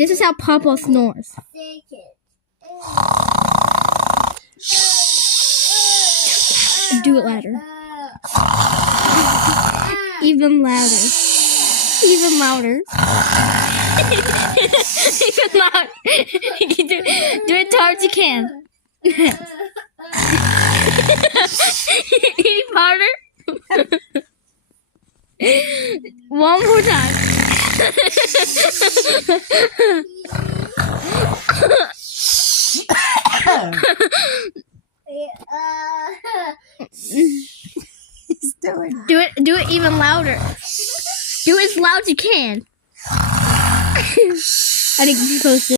This is how papaw snores. Do it louder. Even louder. Even louder. Even louder. Do it as hard as you can. Even harder. One more time. He's doing. Do it even louder. Do it as loud as you can. I think you're supposed to.